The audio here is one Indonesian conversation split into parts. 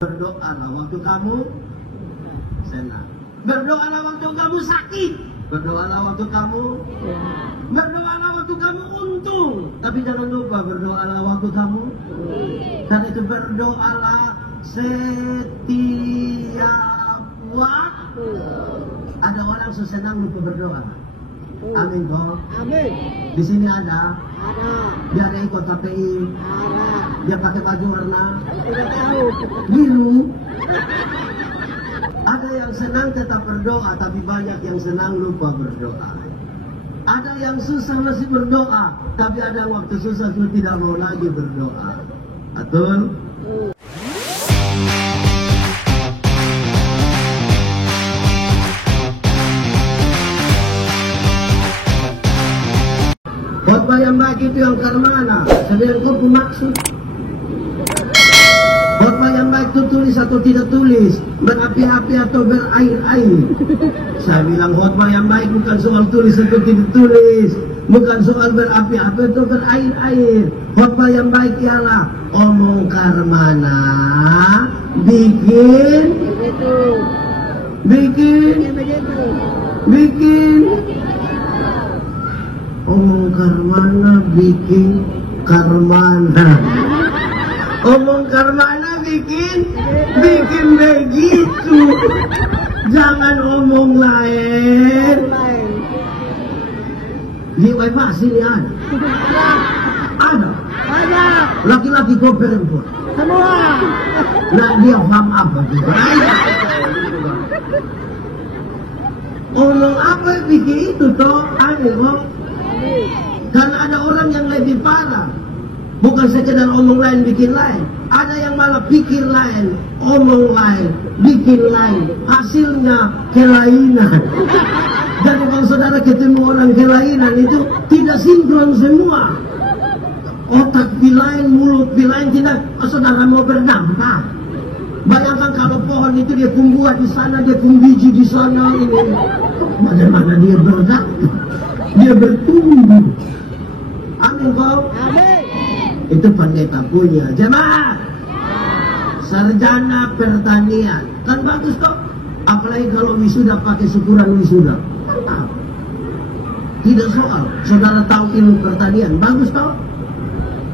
Berdoalah waktu kamu senang. Berdoalah waktu kamu sakit. Berdoalah waktu kamu berdoalah waktu kamu untung. Tapi jangan lupa berdoalah waktu kamu. Karena itu berdoalah setiap waktu. Ada orang sesenang lupa berdoa. Amin kok. Amin. Di sini ada. Ada. Dia ada ikut KPI. Ada. Dia pakai baju warna Tidak tahu. biru. Ada yang senang tetap berdoa, tapi banyak yang senang lupa berdoa. Ada yang susah masih berdoa, tapi ada waktu susah sudah tidak mau lagi berdoa. Betul? Khotbah yang baik itu yang ke mana? Sedang kau maksud. Khotbah yang baik itu tulis atau tidak tulis, berapi-api atau berair-air. Saya bilang khotbah yang baik bukan soal tulis atau tidak tulis, bukan soal berapi-api atau berair-air. Khotbah yang baik ialah omong karmana, bikin, omong karmana, bikin karmana. Omong karmana bikin begitu. Jangan omong lain. Di wifi sini ada. Ada. Banyak. Laki-laki kau perempuan. Semua. Nah dia paham apa juga. Omong apa begitu toh? Aneh kok. Karena ada orang yang lebih parah. Bukan sekedar omong lain bikin lain. Ada yang malah pikir lain, omong lain, bikin lain. Hasilnya kelainan. Jadi kalau saudara ketemu orang kelainan itu tidak sinkron semua. Otak lain, mulut lain tidak. Saudara mau berdampak. Bayangkan kalau pohon itu dia buah di sana, dia biji di sana ini. Bagaimana dia berdampak? Dia bertumbuh. Amin kau. Amin. Itu pendeta punya. Jemaah, sarjana pertanian kan bagus kok. Apalagi kalau wisuda pakai syukuran wisuda. Tidak soal. Saudara tahu ilmu pertanian, bagus kok.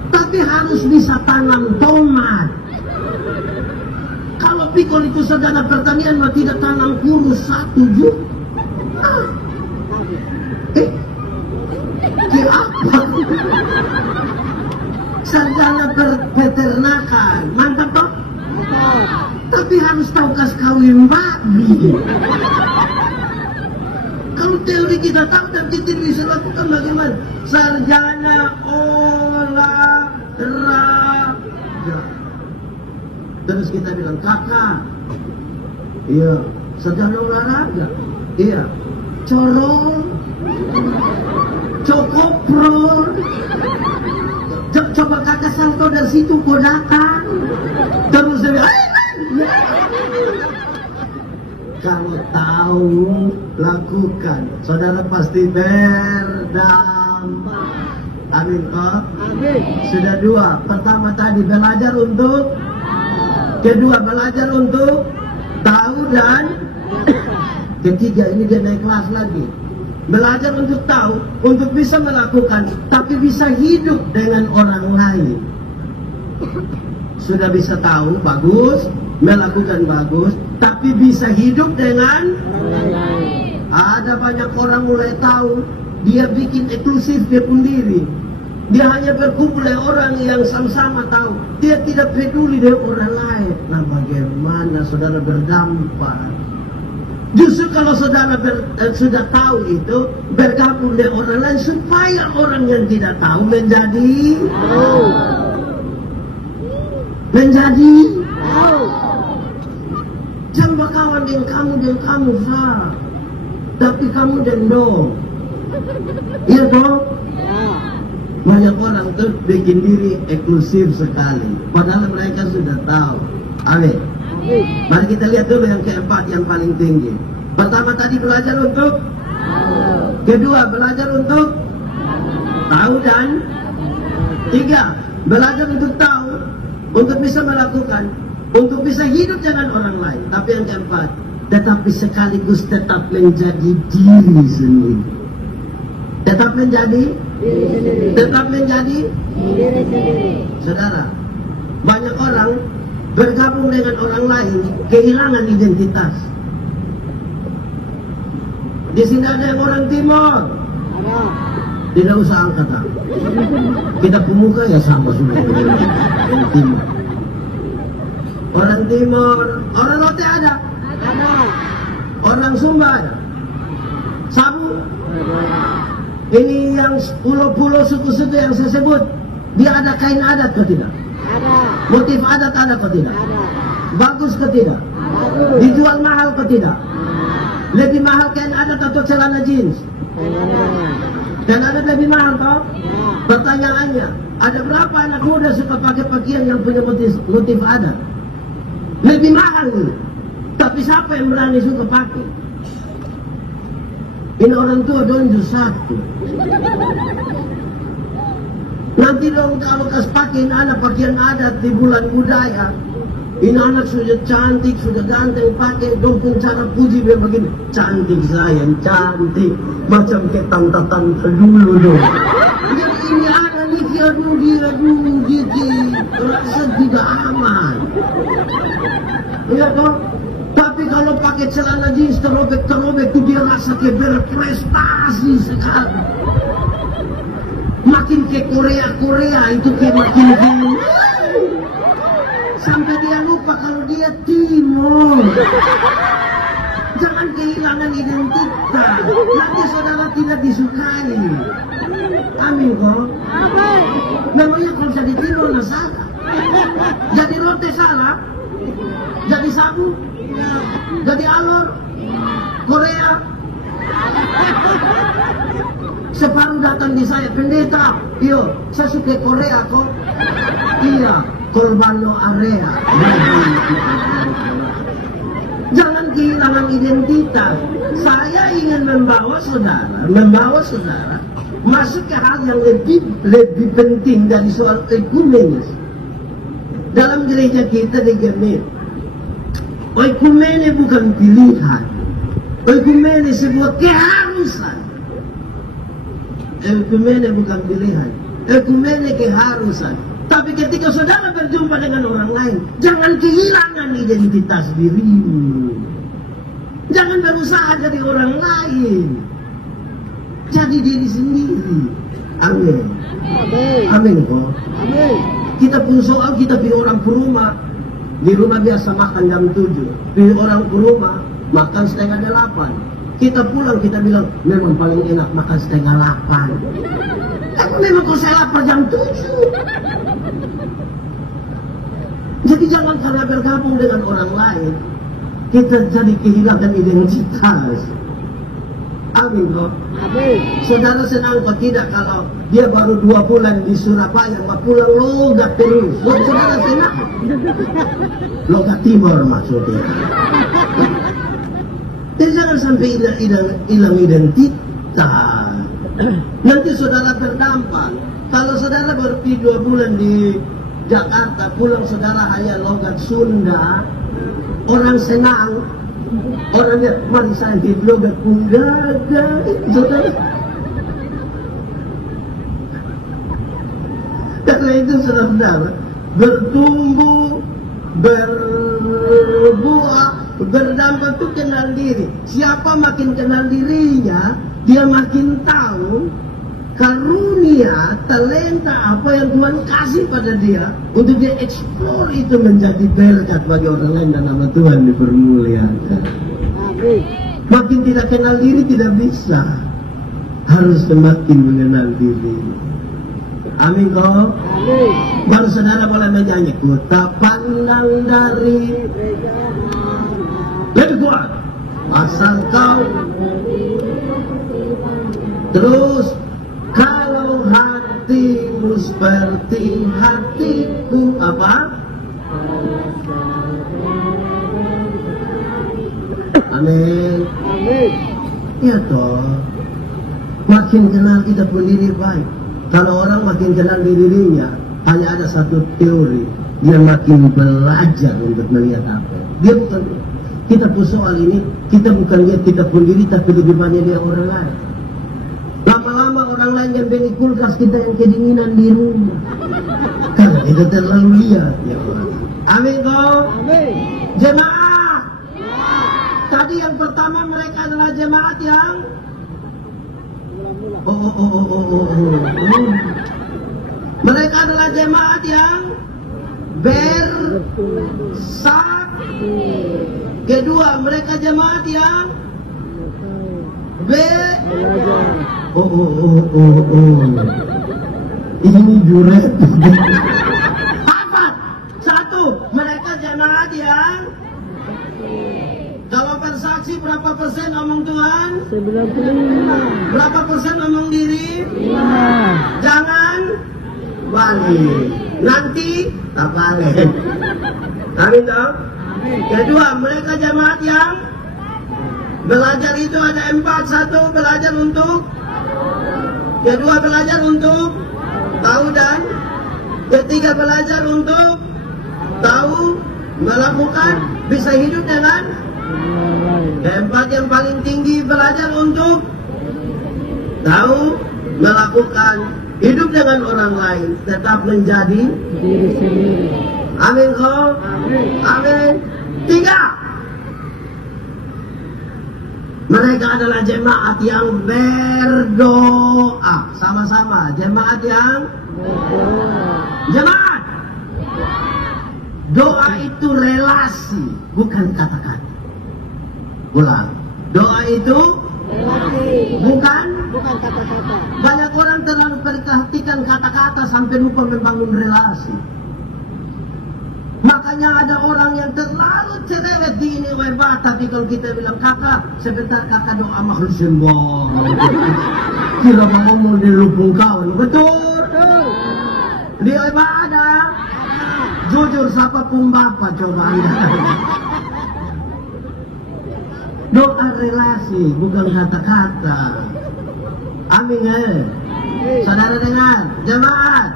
Tapi harus bisa tanam tomat. Kalau pikul itu sarjana pertanian mah tidak tanam kurus 1 juta. Apa? Sarjana peternakan, mantap toh? Tapi harus tahu kas kawin babi. Kalau teori kita tahu dan kita bisa lakukan bagaimana? Sarjana olahraga. Terus kita bilang kakak, iya. Sarjana olahraga, iya. Corong, cokopro. Coba kakak salto dari situ kodakan. Terus dia kalau tahu lakukan, saudara pasti berdampak. Amin kok. Amin. Sudah 2. Pertama tadi belajar untuk, kedua belajar untuk tahu, dan ketiga ini dia naik kelas lagi. Belajar untuk tahu, untuk bisa melakukan, tapi bisa hidup dengan orang lain. Sudah bisa tahu, bagus. Melakukan, bagus. Tapi bisa hidup dengan Orang lain. Ada banyak orang mulai tahu, dia bikin eksklusif dia pun diri. Dia hanya berkumpul dengan orang yang sama-sama tahu. Dia tidak peduli dengan orang lain. Nah bagaimana saudara berdampak? Justru kalau saudara sudah tahu itu, bergabung dengan orang lain supaya orang yang tidak tahu menjadi Tahu. Jangan berkawan dengan kamu, Fah. Tapi kamu dendong. Iya toh? Ya. Banyak orang tuh bikin diri eksklusif sekali. Padahal mereka sudah tahu. Amin. Amin. Mari kita lihat dulu yang keempat, yang paling tinggi. Pertama tadi belajar untuk Tahu. kedua belajar untuk tahu, dan 3 belajar untuk tahu, untuk bisa melakukan, Untuk bisa hidup dengan orang lain. Tapi yang keempat, tetapi sekaligus tetap menjadi diri sendiri. Tetap menjadi Diri sendiri. Saudara, banyak orang bergabung dengan orang lain kehilangan identitas. Di sini ada yang orang timur, Ada. tidak usah angkat tangan. Kita pemuka ya sama semua. Orang timur. Orang timur, orang Lote ada, Ada. orang Sumba ada. Sabu, Ada. ini yang pulau-pulau suku-suku yang saya sebut, dia ada kain adat ke tidak? Ada. Motif adat ada ke tidak? Ada. Bagus ke tidak? Bagus. Dijual mahal ke tidak? Lebih mahal kain adat atau celana jeans? Ada. Dan adat lebih mahal toh? Ya. Pertanyaannya, ada berapa anak muda suka pakai pakaian yang punya motif adat? Lebih mahal nih. Tapi siapa yang berani suka pakai? Ini orang tua donjo satu. Nanti dong kalau kas pakai anak pakaian adat di bulan budaya, ini anak sudah cantik, sudah ganteng pakai, dong pun cara puji dia begini, cantik sayang, cantik, macam kayak tante-tante dulu dong. Jadi ini anak nih, aduh dia gitu, rasa tidak aman. Iya dong. Tapi kalau pakai celana jeans terobek itu dia rasa kayak berprestasi sekali. Makin ke Korea itu kayak makin gini. Sampai dia lupa kalau dia timur. Jangan kehilangan identitas. Nanti saudara tidak disukai. Amin kok. Amin. Memangnya kalau jadi timur nggak salah. Jadi Lote salah. Jadi Sabu. Jadi Alor. Korea. Separuh datang di saya, pendeta. Iyo, saya suka Korea kok. Iya, Kolbano area. Jangan kehilangan identitas. Saya ingin membawa saudara masuk ke hal yang lebih penting dari soal ekumenis. Dalam gereja kita di Gemir, ekumene bukan pilihan. Ekumene sebuah keharusan. Ekumene bukan pilihan. Ekumene keharusan. Tapi ketika saudara berjumpa dengan orang lain, jangan kehilangan identitas dirimu. Jangan berusaha jadi orang lain. Jadi diri sendiri. Amin. Amin. Amin kok. Amin. Kita pun soal kita pilih orang ke rumah. Di rumah biasa makan jam 7. Pilih orang ke rumah makan setengah 8. Kita pulang kita bilang memang paling enak makan setengah 8. Aku memang kalau saya lapar jam 7. Jadi jangan karena bergabung dengan orang lain kita jadi kehilangan identitas. Amin kok. Amin. Saudara senang kok tidak kalau dia baru 2 bulan di Surabaya mau pulang logat terus. Saudara senang. Logat timur maksudnya. Jadi jangan sampai hilang identitas. Nanti saudara terdampak. Kalau saudara baru 2 bulan di Jakarta, pulang saudara hanya logat Sunda, orang senang. Orang lihat, mari saya di logat Punggaga. Saudara. Karena itu saudara, bertumbuh, berbuah, berdampak itu kenal diri. Siapa makin kenal dirinya, dia makin tahu karunia, talenta apa yang Tuhan kasih pada dia untuk dia eksplor itu menjadi berkat bagi orang lain dan nama Tuhan dipermuliakan. Amin. Makin tidak kenal diri tidak bisa, harus semakin mengenal diri. Amin kok. Amin. Baru saudara boleh menyanyi. Ku tak pandang dari lebih kuat asal kau. Terus kalau hatimu seperti hatiku apa? Amin. Amin. Ya toh. Makin kenal kita pun diri baik. Kalau orang makin kenal dirinya, hanya ada satu teori. dia makin belajar untuk melihat apa. Dia bukan, kita pun soal ini, kita bukan lihat kita pun diri, tapi lebih banyak lihat orang lain. Lama-lama orang lain yang beli kulkas, kita yang kedinginan di rumah. Karena kita terlalu lihat. Ya. Amin kau. Amin. Jemaah. Tadi yang pertama mereka adalah jemaat yang mereka adalah jemaat yang bersaksi. Kedua, mereka jemaat yang ini juret. Empat. Satu, mereka jemaat yang kalau bersaksi berapa persen omong Tuhan? 95. Berapa persen omong diri? 5. Jangan balik. Nanti tak balik. Amin toh? Kedua, mereka jemaat yang belajar itu ada 4. Satu, belajar untuk. Kedua, belajar untuk tahu dan. Ketiga, belajar untuk tahu, melakukan, bisa hidup dengan. Keempat yang paling tinggi, belajar untuk tahu, melakukan, hidup dengan orang lain, tetap menjadi Diri sendiri. amin kau. Amin. 3, mereka adalah jemaat yang berdoa. Sama-sama, jemaat yang jemaat. Doa itu relasi, bukan kata-kata. Ulang. Doa itu bukan kata-kata. banyak orang terlalu perhatikan kata-kata sampai lupa membangun relasi. Makanya ada orang yang terlalu cerewet di ini webah, tapi kalau kita bilang kakak, sebentar kakak doa makhluk sembuh. Kira mau ngomong di lubung kawan, betul. Di webah ada. Jujur siapa pun bapak coba anda. Doa relasi, bukan kata-kata. Amin ya. Saudara dengar, jemaat.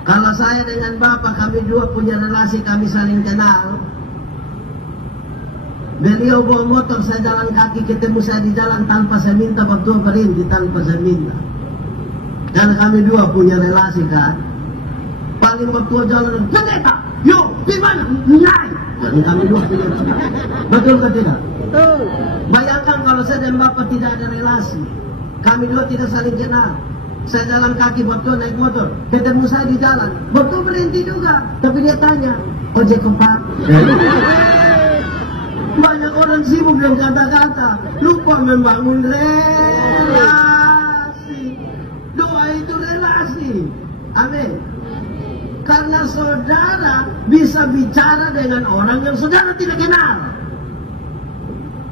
Kalau saya dengan bapak, kami dua punya relasi, kami saling kenal. Beliau bawa motor, saya jalan kaki, ketemu saya di jalan tanpa saya minta, waktu berhenti tanpa saya minta. Dan kami dua punya relasi kan. Paling waktu jalan, pendeta, yuk, gimana? Naik. Dan kami dua punya relasi. Betul ke tidak? Bayangkan kalau saya dan bapak tidak ada relasi, kami dua tidak saling kenal. Saya jalan kaki, waktu naik motor, ketemu saya di jalan, waktu berhenti juga, tapi dia tanya, ojek Pak? Banyak orang sibuk dengan kata-kata, lupa membangun relasi. Doa itu relasi. Amin. Karena saudara bisa bicara dengan orang yang saudara tidak kenal.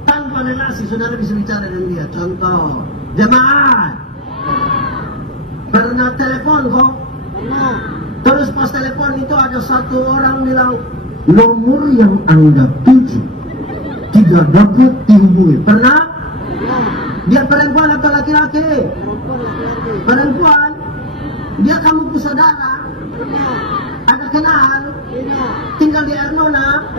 Tanpa relasi, saudara bisa bicara dengan dia. Contoh, jemaat. Pernah telepon kok? Pernah. Terus pas telepon itu ada satu orang bilang, nomor yang Anda tuju tidak dapat dihubungi. Pernah? Dia perempuan atau laki-laki? Perempuan. Dia kamu pun saudara? Ada kenal? Tinggal di Ernona?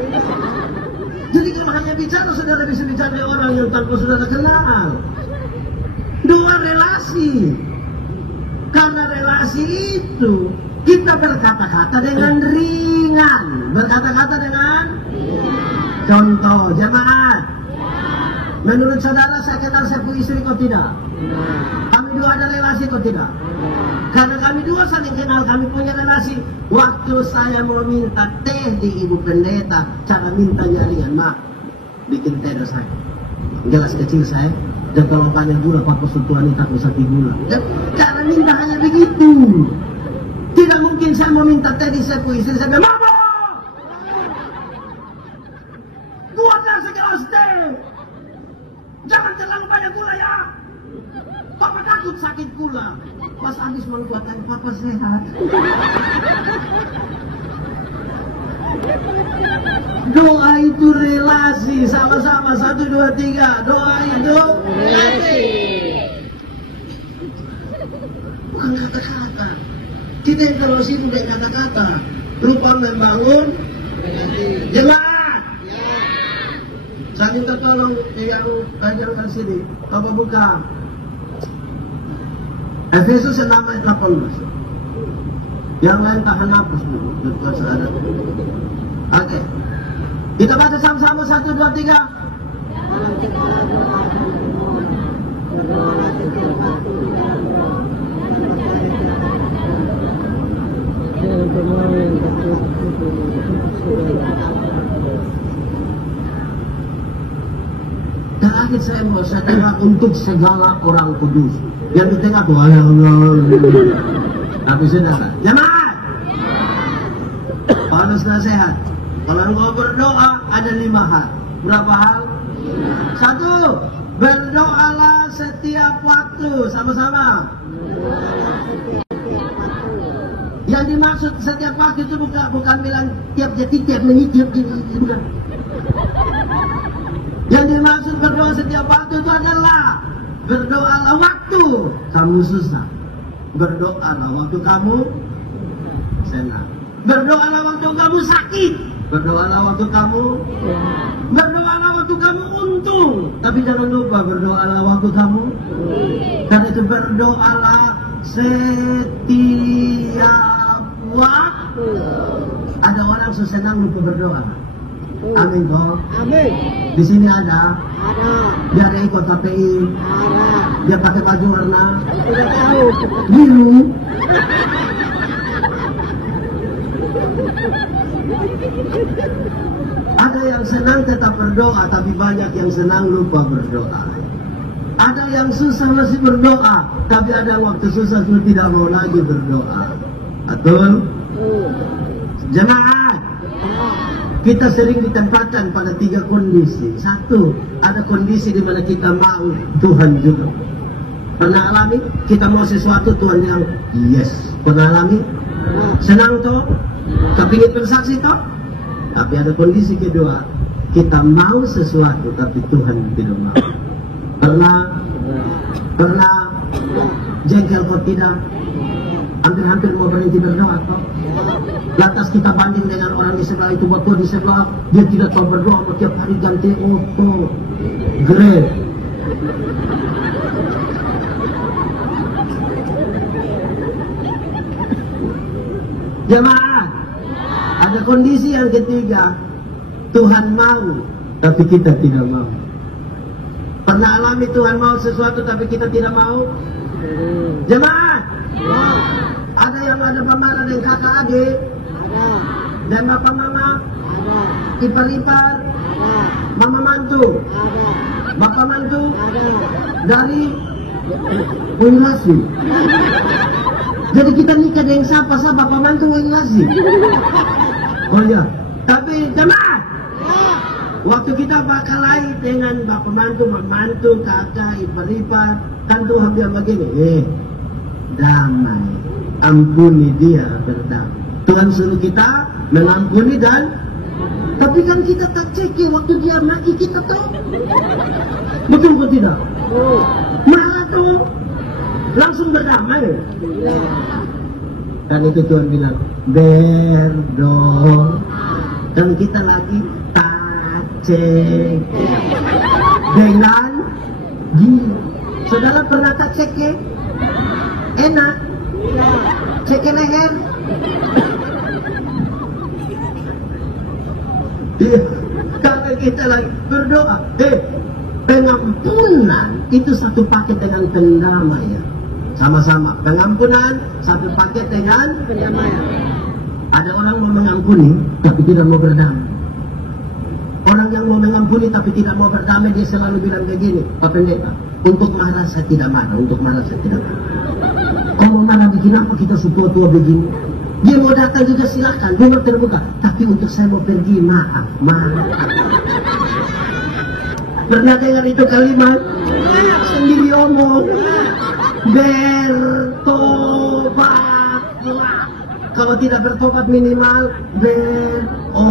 Jadi kalau hanya bicara, saudara bisa bicara dengan orang yang tanpa saudara kenal. Doa relasi. Karena relasi itu kita berkata-kata dengan ringan. Berkata-kata dengan contoh, jemaat. Menurut saudara saya kenal saya punya istri kok tidak? Kami dua ada relasi kok tidak? Karena kami dua saling kenal, kami punya relasi. Waktu saya mau minta teh di ibu pendeta, cara mintanya ringan, mak, bikin teh dah saya. Gelas kecil saya, dan kalau banyak gula, papa sutuan ini takut sakit gula. Dan cara minta hanya begitu. Tidak mungkin saya mau minta teh di saya punya istri, saya bilang, mama, buatlah segelas teh. Jangan terlalu banyak gula ya. Papa takut sakit gula. Pas habis membuatkan papa sehat. Doa itu relasi. Sama-sama 1, 2, 3. Doa itu relasi. Bukan kata-kata. Kita yang terlalu sibuk dengan kata-kata. lupa membangun jemaat. Saya minta tolong yang ajarkan sini, apa buka Efesus 6 ayat 18. Yang lain tahan nafas dulu. Oke. Kita baca sama-sama 1, 2, 3. Terakhir saya mau tengah untuk segala orang kudus. Yang di tengah tuh tapi saudara, jemaat. Paulus nasihat. Kalau engkau berdoa ada 5 hal. Berapa hal? 1, berdoalah setiap waktu. Sama-sama. Yang dimaksud setiap waktu itu bukan bilang tiap detik, tiap menit, tiap bukan. Yang dimaksud berdoa setiap waktu itu adalah berdoalah waktu kamu susah. Berdoalah waktu kamu senang. Berdoalah waktu kamu sakit. Berdoalah waktu kamu untung. Tapi jangan lupa berdoalah waktu kamu. Karena itu berdoalah setiap waktu. Ada orang senang lupa berdoa. Amin kok. Amin. Di sini ada. Ada. Dia ikut KPI. Ada. Dia pakai baju warna Tidak tahu. biru. Ada yang senang tetap berdoa, tapi banyak yang senang lupa berdoa. Ada yang susah masih berdoa, tapi ada waktu susah sudah tidak mau lagi berdoa. Betul? Jemaat, kita sering ditempatkan pada 3 kondisi. 1, ada kondisi di mana kita mau, Tuhan juga. Pernah alami? Kita mau sesuatu, Tuhan bilang yes. Pernah alami? Senang toh? Kepingin bersaksi toh? Tapi ada kondisi kedua, kita mau sesuatu tapi Tuhan tidak mau. Pernah jengkel kok tidak? Hampir-hampir mau berhenti berdoa toh? Lantas kita banding dengan orang di sebelah itu, waktu di sebelah dia tidak tahu berdoa, tiap hari ganti auto, Grab. Jemaat, ada kondisi yang ketiga, Tuhan mau, tapi kita tidak mau. Pernah alami Tuhan mau sesuatu tapi kita tidak mau? Jemaat, ada yang ada pemarah dan kakak adik, dan bapak mama, ipar-ipar, mama mantu, bapak mantu, dari Winglasi. Jadi kita nikah dengan siapa bapak mantu Winglasi. Oh ya, tapi jemaat, waktu kita bakal dengan bapak mantu, mantu, kakak, ipar-ipar, kan Tuhan bilang begini, damai, ampuni dia berdamai. Tuhan suruh kita mengampuni dan, tapi kan kita tak cek waktu dia maki kita tuh, betul atau tidak? Marah tuh, langsung berdamai. Dan itu Tuhan bilang berdoa, dan kita lagi tak cek dengan gini. Saudara pernah tak cek enak? Cek leher. Kalau kita lagi berdoa, pengampunan itu satu paket dengan pendamaian. Sama-sama, pengampunan satu paket dengan pendamaian. Ada orang mau mengampuni tapi tidak mau berdamai. Orang yang mau mengampuni tapi tidak mau berdamai, dia selalu bilang begini, Pak Pendeta, untuk marah saya tidak marah, untuk marah saya tidak marah. Kalau marah bikin apa kita tua-tua begini? Dia mau datang juga silakan, dia mau terbuka. Tapi untuk saya mau pergi, maaf. Pernah dengar itu kalimat? Sendiri omong, bertobatlah. Kalau tidak bertobat minimal berobatlah.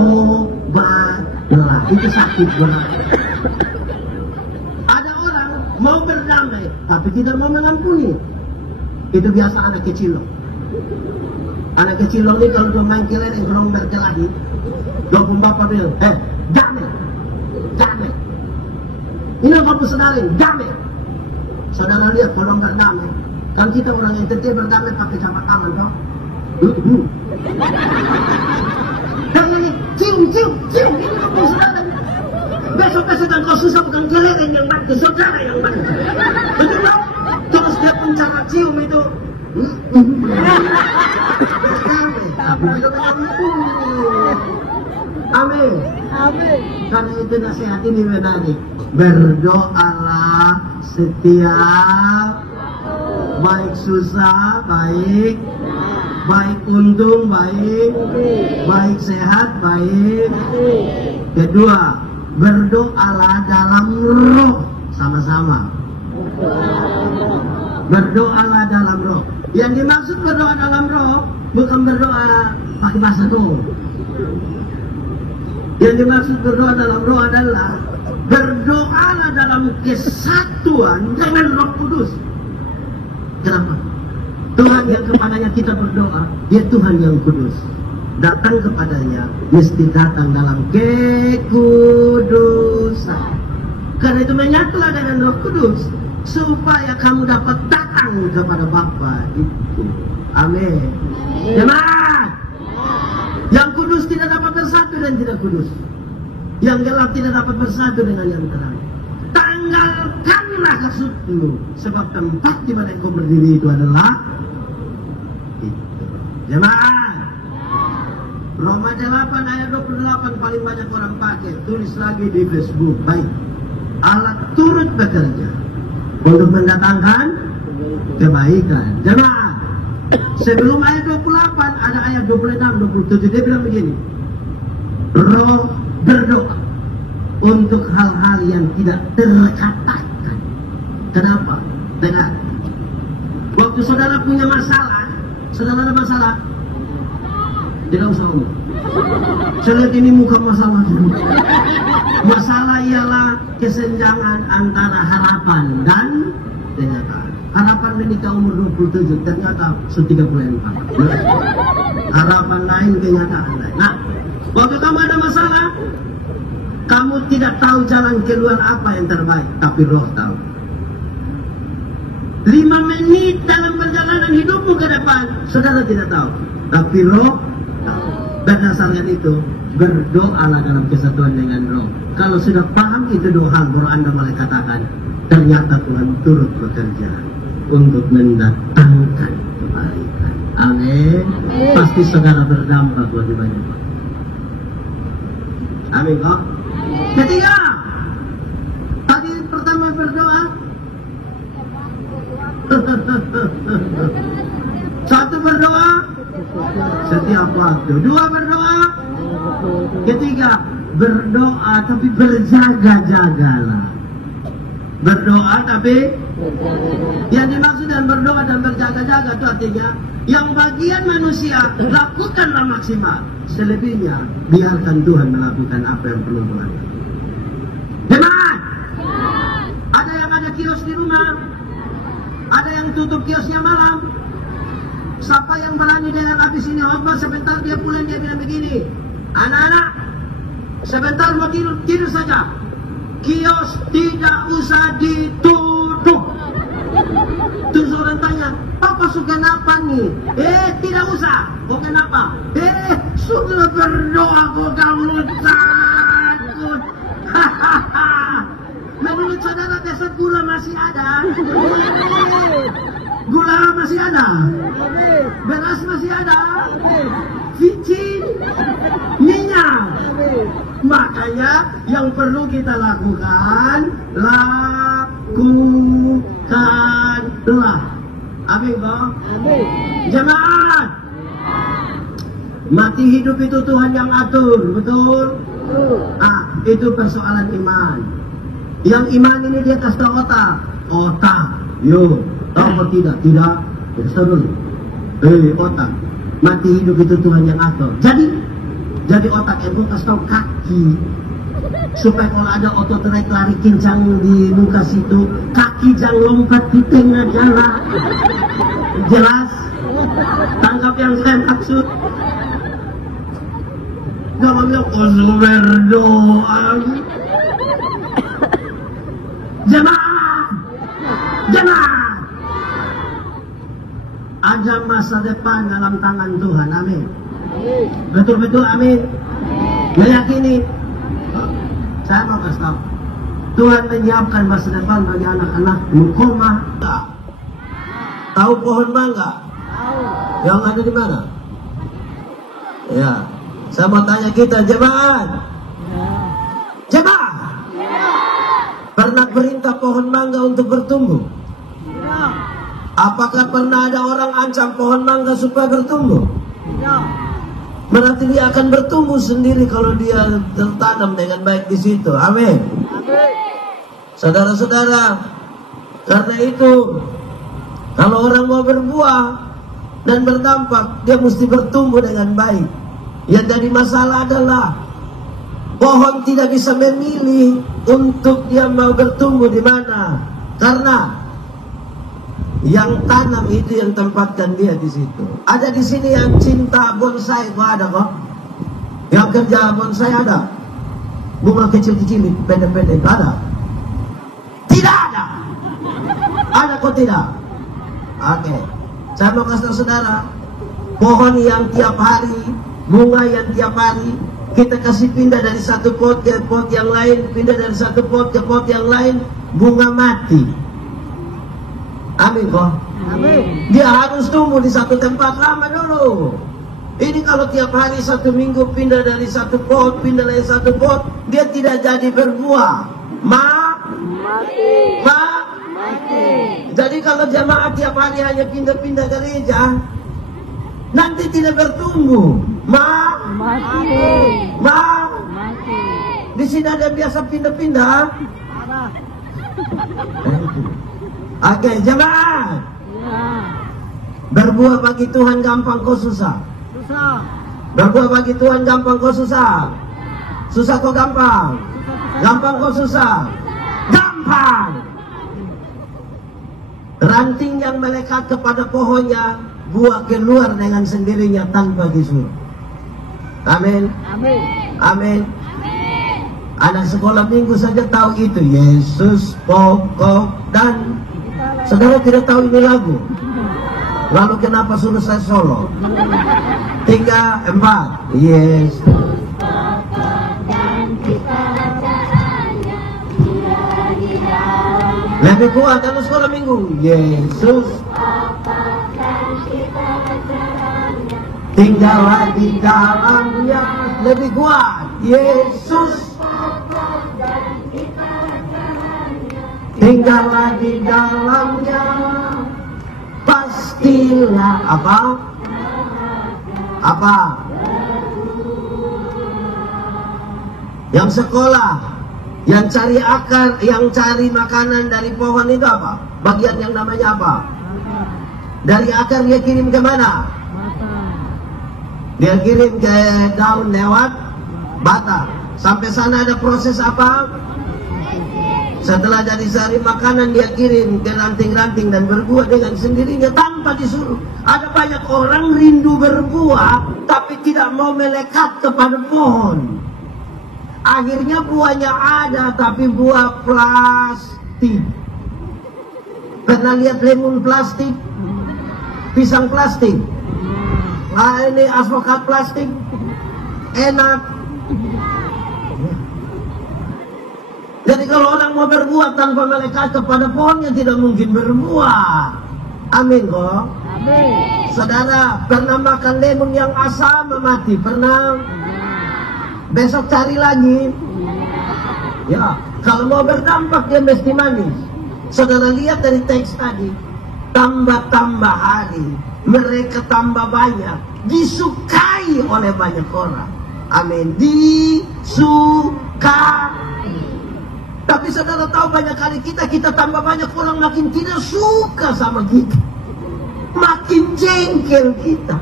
Itu sakit banget. Ada orang mau berdamai tapi tidak mau mengampuni. Itu biasa anak kecil loh. Anak kecil lo ini kalau main kelereng kalau berkelahi, dukung bapak dia, damai. Ini kamu sedarin, damai. Saudara lihat kalau nggak damai, kan kita orang entertain berdamai pakai campur tangan toh. Dan ini cium, ini kamu sedarin. Besok kan kau susah bukan kelereng yang bantu, saudara yang bantu. Betul dong? Terus dia pun cara cium itu. Amin. Karena itu nasihat ini tadi. Berdoalah setiap baik susah, baik untung, baik sehat, baik. Kedua, berdoalah dalam roh sama-sama. Berdoalah dalam roh. Yang dimaksud berdoa dalam roh bukan berdoa pakai bahasa doa. Yang dimaksud berdoa dalam roh adalah berdoalah dalam kesatuan dengan Roh Kudus. Kenapa? Tuhan yang kepadanya kita berdoa, dia Tuhan yang kudus. Datang kepadanya mesti datang dalam kekudusan. Karena itu menyatulah dengan Roh Kudus supaya kamu dapat datang kepada Bapa itu. Amin. Jemaat, yang kudus tidak dapat bersatu dan tidak kudus. Yang gelap tidak dapat bersatu dengan yang terang. Tanggalkanlah kesutmu, sebab tempat di mana engkau berdiri itu adalah itu. Jemaat, Roma 8 ayat 28 paling banyak orang pakai. Tulis lagi di Facebook. Baik, Allah turut bekerja untuk mendatangkan kebaikan. Jemaat, sebelum ayat 28 ada ayat 26, 27. Dia bilang begini, Roh berdoa untuk hal-hal yang tidak terkatakan. Kenapa? Dengar, waktu saudara punya masalah, saudara ada masalah, tidak usah ngomong. Saya lihat ini muka masalah. Masalah ialah kesenjangan antara harapan dan kenyataan. Harapan menikah umur 27, ternyata 34. Harapan lain, kenyataan lain. Nah, waktu kamu ada masalah, kamu tidak tahu jalan keluar apa yang terbaik, tapi Roh tahu. 5 menit dalam perjalanan hidupmu ke depan, saudara tidak tahu, tapi Roh tahu. Berdasarkan itu, berdoalah dalam kesatuan dengan Roh. Kalau sudah paham itu 2 hal, baru Anda mulai katakan, ternyata Tuhan turut bekerja untuk mendatangkan kebaikan. Amin. Pasti saudara berdampak lebih banyak. Amin kok. Ketiga, tadi pertama berdoa. Satu berdoa setiap waktu. 2 berdoa. Ketiga, berdoa tapi berjaga-jagalah. Berdoa tapi yang dimaksud dengan berdoa dan berjaga-jaga itu artinya yang bagian manusia lakukanlah maksimal, selebihnya biarkan Tuhan melakukan apa yang perlu dilakukan. Jemaat, ada yang ada kios di rumah, ada yang tutup kiosnya malam. Siapa yang berani dengan habis ini khotbah sebentar dia pulang, dia bilang begini, anak-anak sebentar mau tidur saja, kios tidak usah ditutup. Terus orang tanya, Papa suka kenapa nih? Tidak usah. Oh kenapa? Sudah berdoa kok kamu takut. Menurut saudara besok gula masih ada? Gula masih ada? Beras masih ada? Vicin? Minyak? Makanya yang perlu kita lakukan, lakukanlah. Amin kok? Jemaat, mati hidup itu Tuhan yang atur, betul? Itu persoalan iman. Yang iman ini dia kasih tahu otak, yo, tahu apa tidak? Tidak, terus. Otak, mati hidup itu Tuhan yang atur. Jadi otak itu kasih tahu kaki, supaya kalau ada otot lari kencang di muka situ, kaki jangan lompat di tengah jalan. Jelas? Tangkap yang saya maksud. Jangan bilang kosong berdoa. Jemaah, jemaah. Ada masa depan dalam tangan Tuhan, amin. Betul-betul amin. Meyakini. Saya mau kasih tahu, Tuhan menyiapkan masa depan bagi anak-anak Mukoma. Tahu pohon mangga? Yang ada di mana? Ya, saya mau tanya kita, jemaat. Jemaat. Pernah perintah pohon mangga untuk bertumbuh? Apakah pernah ada orang ancam pohon mangga supaya bertumbuh? Berarti dia akan bertumbuh sendiri kalau dia tertanam dengan baik di situ. Amin. Saudara-saudara, karena itu kalau orang mau berbuah dan berdampak, dia mesti bertumbuh dengan baik. Yang jadi masalah adalah pohon tidak bisa memilih untuk dia mau bertumbuh di mana, karena yang tanam itu yang tempatkan dia di situ. Ada di sini yang cinta bonsai, kok ada kok? Yang kerja bonsai ada? Bunga kecil-kecil, pendek-pendek ada? Tidak ada. Ada kok tidak? Oke. Saya mau kasih tahu saudara, pohon yang tiap hari, bunga yang tiap hari, kita kasih pindah dari satu pot ke pot yang lain, pindah dari satu pot ke pot yang lain, bunga mati. Amin kok. Amin. Dia harus tumbuh di satu tempat lama dulu. Ini kalau tiap hari satu minggu pindah dari satu pot, pindah dari satu pot, dia tidak jadi berbuah. Mati. Jadi kalau jamaah tiap hari hanya pindah-pindah gereja, nanti tidak bertumbuh. Mati. Di sini ada biasa pindah-pindah. Oke, jemaah. Berbuah bagi Tuhan gampang kok susah? Berbuah bagi Tuhan gampang kok susah? Susah kok gampang? Gampang kok susah? Gampang. Ranting yang melekat kepada pohonnya, buah keluar dengan sendirinya tanpa disuruh. Amin. Amin. Anak sekolah minggu saja tahu itu. Yesus pokok dan... Saudara tidak tahu ini lagu. Lalu kenapa suruh saya solo? 3, 4. Yesus lebih kuat dalam sekolah minggu. Yesus tinggallah di dalamnya. Lebih kuat. Yesus tinggallah di dalamnya. Pastilah apa? Yang sekolah, yang cari akar, yang cari makanan dari pohon itu apa? Bagian yang namanya apa? Dari akar dia kirim ke mana? Dia kirim ke daun lewat batang. Sampai sana ada proses apa? Setelah jadi sari makanan dia kirim ke ranting-ranting dan berbuah dengan sendirinya tanpa disuruh. Ada banyak orang rindu berbuah tapi tidak mau melekat kepada pohon. Akhirnya buahnya ada tapi buah plastik. Pernah lihat lemon plastik? Pisang plastik? Nah, ini alpukat plastik? Enak. Jadi kalau orang mau berbuah tanpa melekat kepada pohonnya tidak mungkin berbuah. Amin kok. Amin. Saudara pernah makan lemon yang asam mati? Pernah? Besok cari lagi. Ya, kalau mau berdampak dia mesti manis. Saudara lihat dari teks tadi, tambah-tambah hari mereka tambah banyak, disukai oleh banyak orang. Amin. Disukai. Tapi saudara tahu banyak kali kita tambah banyak orang makin tidak suka sama kita. Makin jengkel kita.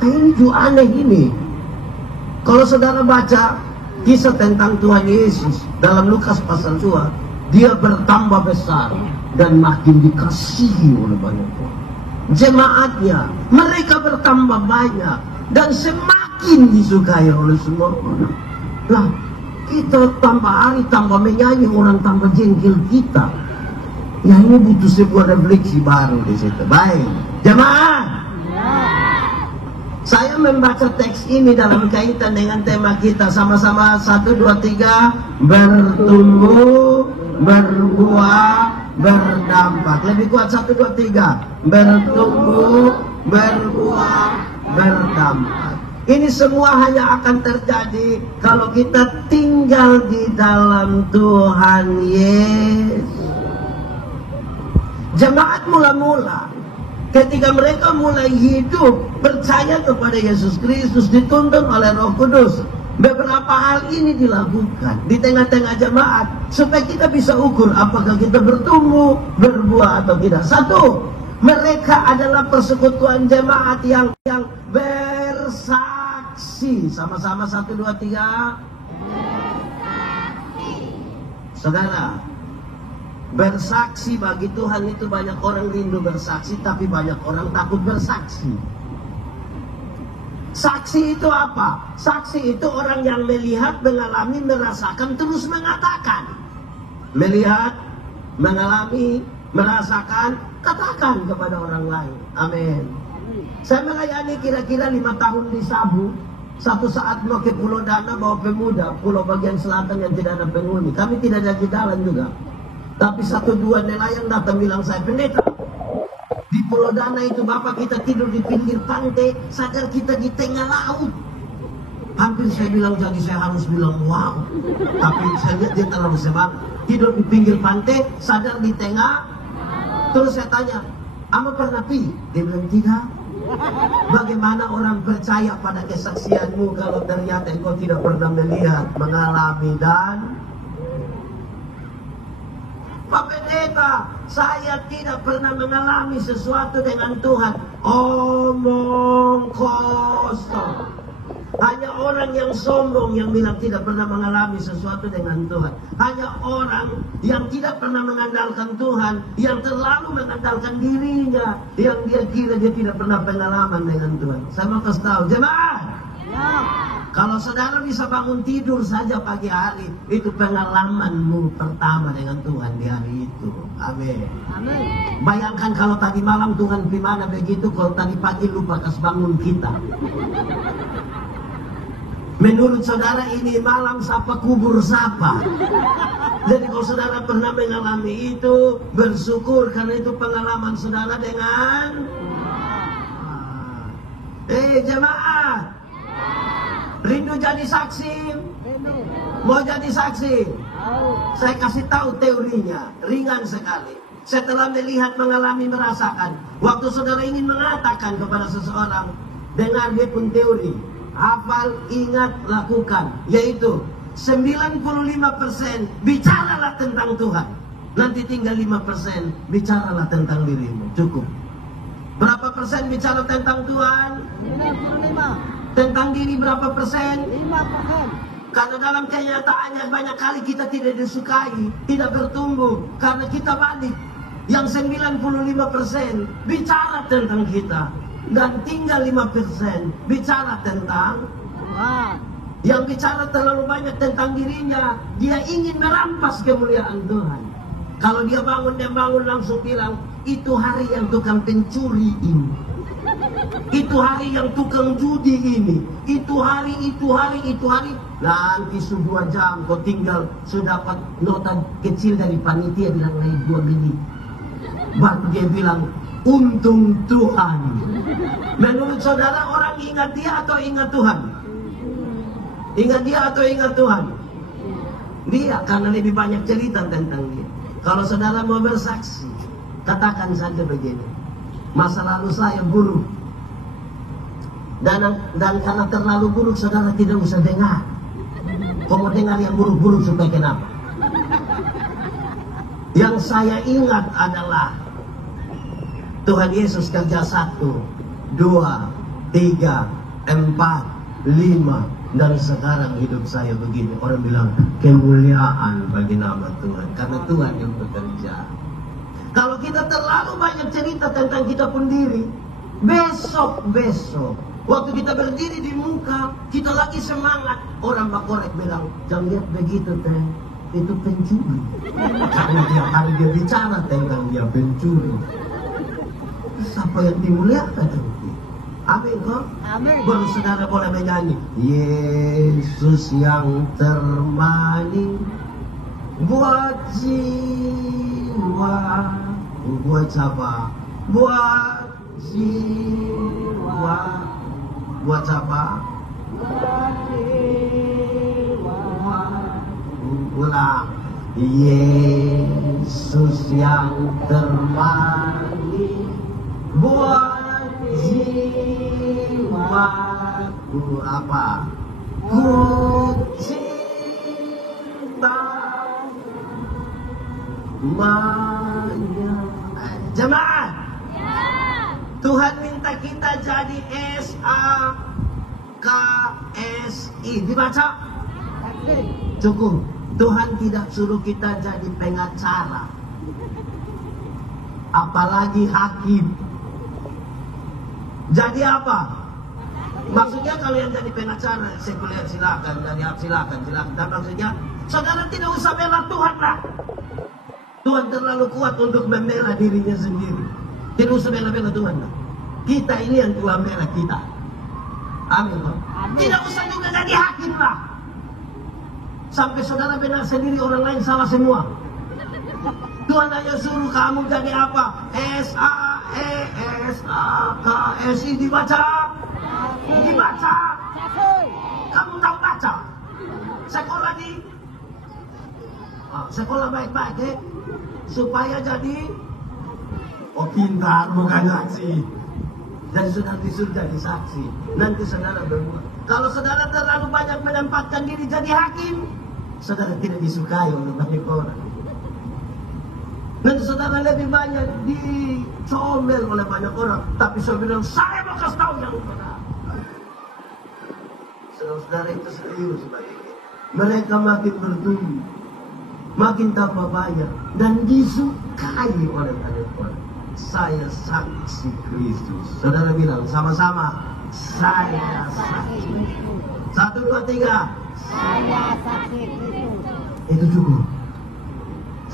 Ini juga aneh ini. Kalau saudara baca kisah tentang Tuhan Yesus dalam Lukas pasal 2, dia bertambah besar dan makin dikasihi oleh banyak orang. jemaatnya, mereka bertambah banyak dan semakin disukai oleh semua orang. Lah, kita tambah hari tambah menyanyi, orang tambah jengkel kita. Ya, ini butuh sebuah refleksi baru di situ. Baik, jemaah. Saya membaca teks ini dalam kaitan dengan tema kita sama-sama. 1, 2, 3. Bertumbuh, berbuah, berdampak. Lebih kuat 1, 2, 3. Bertumbuh, berbuah, berdampak. Ini semua hanya akan terjadi kalau kita tinggal di dalam Tuhan Yesus. Jemaat mula-mula, ketika mereka mulai hidup percaya kepada Yesus Kristus, dituntun oleh Roh Kudus, beberapa hal ini dilakukan di tengah-tengah jemaat supaya kita bisa ukur apakah kita bertumbuh, berbuah atau tidak. 1, mereka adalah persekutuan jemaat yang bersaksi. Sama-sama 1, 2, 3. Saudara, bersaksi bagi Tuhan itu banyak orang rindu bersaksi, tapi banyak orang takut bersaksi. Saksi itu apa? Saksi itu orang yang melihat, mengalami, merasakan, terus mengatakan. Melihat, mengalami, merasakan, katakan kepada orang lain. Amin. Saya melayani kira-kira 5 tahun di Sabu. Satu saat mau ke Pulau Dana bawa pemuda, pulau bagian selatan yang tidak ada penghuni. Kami tidak ada jalan juga. Tapi 1-2 nelayan datang bilang, saya pendeta, di Pulau Dana itu Bapak kita tidur di pinggir pantai, sadar kita di tengah laut. Hampir saya bilang, jadi saya harus bilang wow. Tapi saya lihat dia terlalu semangat. Tidur di pinggir pantai, sadar di tengah. Terus saya tanya, "Ama pernah pi?" Dia bilang, "Tidak." Bagaimana orang percaya pada kesaksianmu kalau ternyata engkau tidak pernah melihat, mengalami, dan Pak Pendeta, saya tidak pernah mengalami sesuatu dengan Tuhan. Omong kosong. Hanya orang yang sombong yang bilang tidak pernah mengalami sesuatu dengan Tuhan. Hanya orang yang tidak pernah mengandalkan Tuhan, yang terlalu mengandalkan dirinya, yang dia kira dia tidak pernah pengalaman dengan Tuhan. Saya mau kasih tahu, jemaah. Ya. Kalau saudara bisa bangun tidur saja pagi hari, itu pengalamanmu pertama dengan Tuhan di hari itu. Amin. Amin. Bayangkan kalau tadi malam Tuhan gimana begitu, kalau tadi pagi lupa kas bangun kita. Menurut saudara ini malam siapa kubur siapa? Jadi kalau saudara pernah mengalami itu, bersyukur karena itu pengalaman saudara dengan jemaah. Rindu jadi saksi? Mau jadi saksi? Saya kasih tahu teorinya, ringan sekali. Setelah melihat, mengalami, merasakan, waktu saudara ingin mengatakan kepada seseorang, dengar dia pun teori, hafal, ingat, lakukan, yaitu 95% bicaralah tentang Tuhan, nanti tinggal 5% bicaralah tentang dirimu. Cukup. Berapa persen bicara tentang Tuhan? 95. Tentang diri berapa persen? 5%. Karena dalam kenyataannya banyak kali kita tidak disukai, tidak bertumbuh, karena kita balik. Yang 95% bicara tentang kita, dan tinggal 5% bicara tentang Tuhan. Yang bicara terlalu banyak tentang dirinya, dia ingin merampas kemuliaan Tuhan. Kalau dia bangun langsung bilang, itu hari yang tukang pencuri ini, itu hari yang tukang judi ini, itu hari. Nanti 2 jam kau tinggal sudah dapat nota kecil dari panitia bilang naik 2 menit. Baru dia bilang, untung Tuhan. Menurut saudara orang ingat dia atau ingat Tuhan? Ingat dia atau ingat Tuhan? Dia, karena lebih banyak cerita tentang dia. Kalau saudara mau bersaksi, katakan saja begini, masa lalu saya buruk, dan karena terlalu buruk saudara tidak usah dengar. Kau mau dengar yang buruk-buruk supaya kenapa? Yang saya ingat adalah Tuhan Yesus kerja 1, 2, 3, 4, 5, dan sekarang hidup saya begini. Orang bilang kemuliaan bagi nama Tuhan, karena Tuhan yang bekerja. Kalau kita terlalu banyak cerita tentang kita sendiri, besok waktu kita berdiri di muka, kita lagi semangat, orang bakorek bilang, jangan lihat begitu teh, itu pencuri. Karena tiap hari dia bicara tentang dia pencuri. Siapa yang dimuliakan nanti? Amin kok? Amin. Baru saudara boleh menyanyi, Yesus yang termanis buat jiwa. Buat siapa? Buat jiwa. Buat siapa? Buat jiwa. Ulang. Yesus yang termanis buat jiwaku. Apa? Ku cinta jemaat. Tuhan minta kita jadi SAKSI. Dibaca? Cukup. Tuhan tidak suruh kita jadi pengacara, apalagi hakim. Jadi apa? Maksudnya kalau yang jadi pengacara sekuler silakan, jadi silakan. Dan maksudnya saudara tidak usah bela Tuhan lah. Tuhan terlalu kuat untuk membela dirinya sendiri. Tidak usah bela Tuhan lah. Kita ini yang Tuhan bela kita. Amin. Tidak usah juga jadi hakim lah. Sampai saudara benar sendiri, orang lain salah semua. Tuhan hanya suruh kamu jadi apa? SAKSI. Dibaca? Dibaca? Kamu tahu baca? Sekolah di sekolah baik-baik supaya jadi pintar, bukan saksi. Dan sudah disuruh jadi saksi. Nanti saudara berbuat. Kalau saudara terlalu banyak menempatkan diri jadi hakim, saudara tidak disukai oleh banyak orang. Nanti saudara lebih banyak dicomel oleh banyak orang. Tapi saudara bilang, saya mau kasih tahu yang benar. Saudara itu serius sebagainya. Mereka makin bertumbuh, makin tambah banyak, dan disukai oleh banyak orang. Saya saksi Kristus. Saudara bilang sama-sama, saya saksi. 1, 2, 3. Saya saksi Kristus. Itu cukup.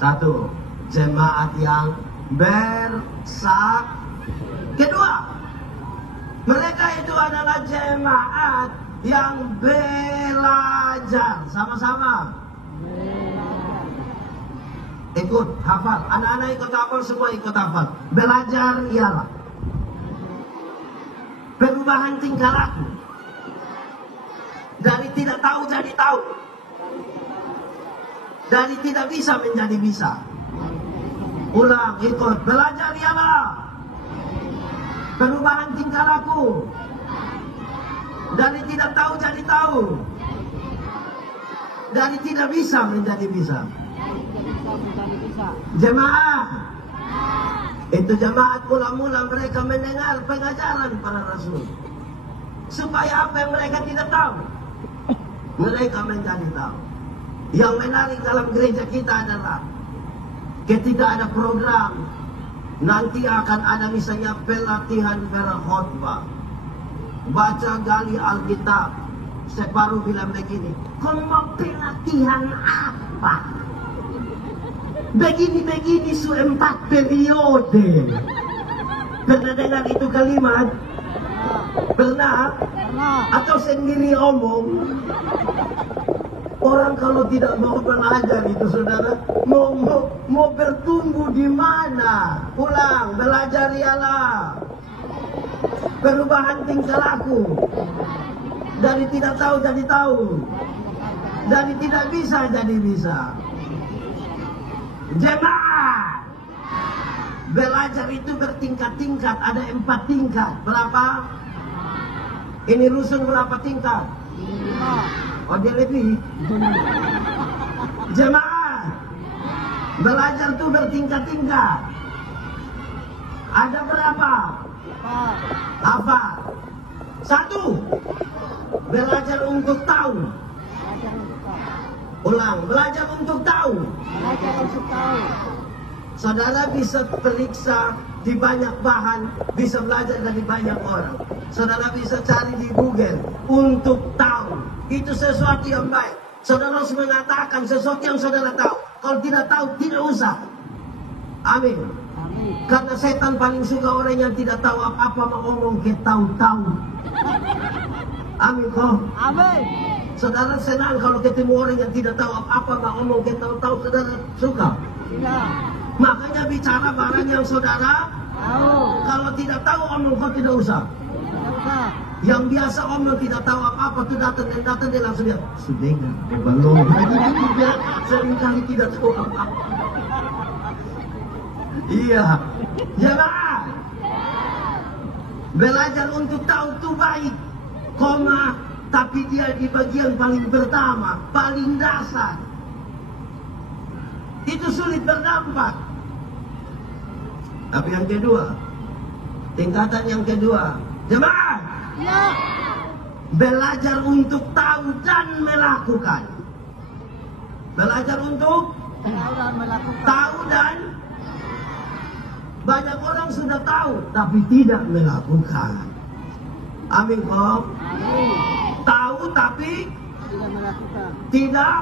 1, jemaat yang bersaksi. Kedua, mereka itu adalah jemaat yang belajar. Sama-sama. Ikut hafal, anak-anak ikut hafal, semua ikut hafal. Belajar ialah perubahan tingkah laku. Dari tidak tahu jadi tahu. Dari tidak bisa menjadi bisa. Ulang, ikut. Belajar ialah perubahan tingkah laku. Dari tidak tahu jadi tahu. Dari tidak bisa menjadi bisa. Jemaah itu jemaat mula-mula mereka mendengar pengajaran para rasul, supaya apa yang mereka tidak tahu mereka menjadi tahu. Yang menarik dalam gereja kita adalah ketika ada program, nanti akan ada misalnya pelatihan berkhotbah, baca gali Alkitab. Separuh bilang begini, kau mau pelatihan apa? Begini-begini 4 periode. Pernah dengar itu kalimat? Pernah? Atau sendiri omong? Orang kalau tidak mau belajar itu saudara, mau bertumbuh di mana? Ulang, belajar ialah perubahan tingkah laku. Dari tidak tahu jadi tahu. Dari tidak bisa jadi bisa. Jemaat belajar itu bertingkat-tingkat, ada 4 tingkat. Berapa? Ini rusun berapa tingkat? 5. Oh dia lebih. Jemaat belajar itu bertingkat-tingkat. Ada berapa? 4. Apa? 1, belajar untuk tahu. Ulang, belajar untuk tahu. Belajar untuk tahu. Saudara bisa periksa di banyak bahan, bisa belajar dari banyak orang. Saudara bisa cari di Google untuk tahu. Itu sesuatu yang baik. Saudara harus mengatakan sesuatu yang saudara tahu. Kalau tidak tahu, tidak usah. Amin. Karena setan paling suka orang yang tidak tahu apa-apa ngomong ke tahu-tahu. Amin kok. Amin. Saudara senang kalau ketemu orang yang tidak tahu apa-apa ngomong ke tahu-tahu. Saudara suka. Tidak. Makanya bicara barang yang saudara Tahu. kalau tidak tahu omong kau tidak usah. Tidak usah. Yang biasa omong tidak tahu apa-apa tuh datang dia langsung dia sudah belum. Dia seringkali tidak tahu apa-apa. Iya, jangan. Belajar untuk tahu itu baik, koma, tapi dia di bagian paling pertama, paling dasar. Itu sulit berdampak. Tapi yang kedua, tingkatan yang kedua, jemaah, Ya. belajar untuk tahu dan melakukan. Belajar untuk Tahu dan melakukan. tahu dan banyak orang sudah tahu tapi tidak melakukan. Amin kok. Amin. Tahu tapi Tidak melakukan. tidak